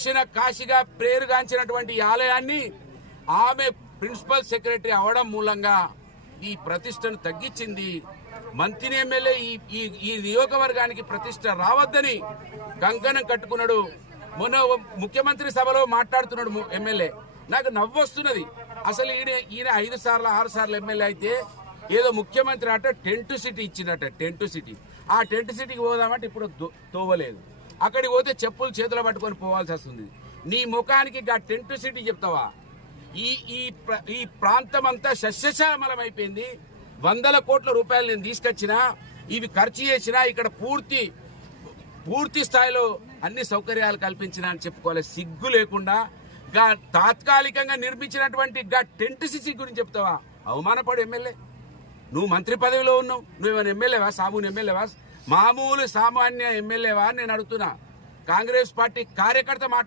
దక్షిణ కాశీగా పేరుగాంచినటువంటి ఈ ఆలయాన్ని ఆమె ప్రిన్సిపల్ సెక్రటరీ అవడం మూలంగా ఈ ప్రతిష్టను తగ్గించింది. మంత్రి ఎమ్మెల్యే ఈ నియోజకవర్గానికి ప్రతిష్ట రావద్దని కంకణం కట్టుకున్నాడు. మొన్న ముఖ్యమంత్రి సభలో మాట్లాడుతున్నాడు ఎమ్మెల్యే. నాకు నవ్వొస్తున్నది. అసలు ఈయన 5 సార్లు 6 సార్లు ఎమ్మెల్యే అయితే ఏదో ముఖ్యమంత్రి అట టెంట్ సిటీ ఇచ్చిందట. టెంట్ సిటీ, ఆ టెంట్ సిటీకి పోదామంటే ఇప్పుడు తోవలేదు. అక్కడికి పోతే చెప్పులు చేతులు పట్టుకొని పోవాల్సి వస్తుంది. నీ ముఖానికి ఆ టెంట్ సిటీ చెప్తావా? ఈ ప్రాంతం అంతా సస్యశ్యామలం అయిపోయింది. 100 కోట్ల రూపాయలు నేను తీసుకొచ్చినా, ఇవి ఖర్చు చేసినా, ఇక్కడ పూర్తి స్థాయిలో అన్ని సౌకర్యాలు కల్పించినా అని చెప్పుకోవాలి. సిగ్గు లేకుండా తాత్కాలికంగా నిర్మించినటువంటి టెంట్ సిటీ గురించి చెప్తావా? అవమానపడు ఎమ్మెల్యే. నువ్వు మంత్రి పదవిలో ఉన్నావు. నువ్వేమైనా ఎమ్మెల్యేవా? సామాన్య ఎమ్మెల్యేవా? మామూలు సామాన్య ఎమ్మెల్యేవా అని నేను అడుగుతున్నా. కాంగ్రెస్ పార్టీ కార్యకర్త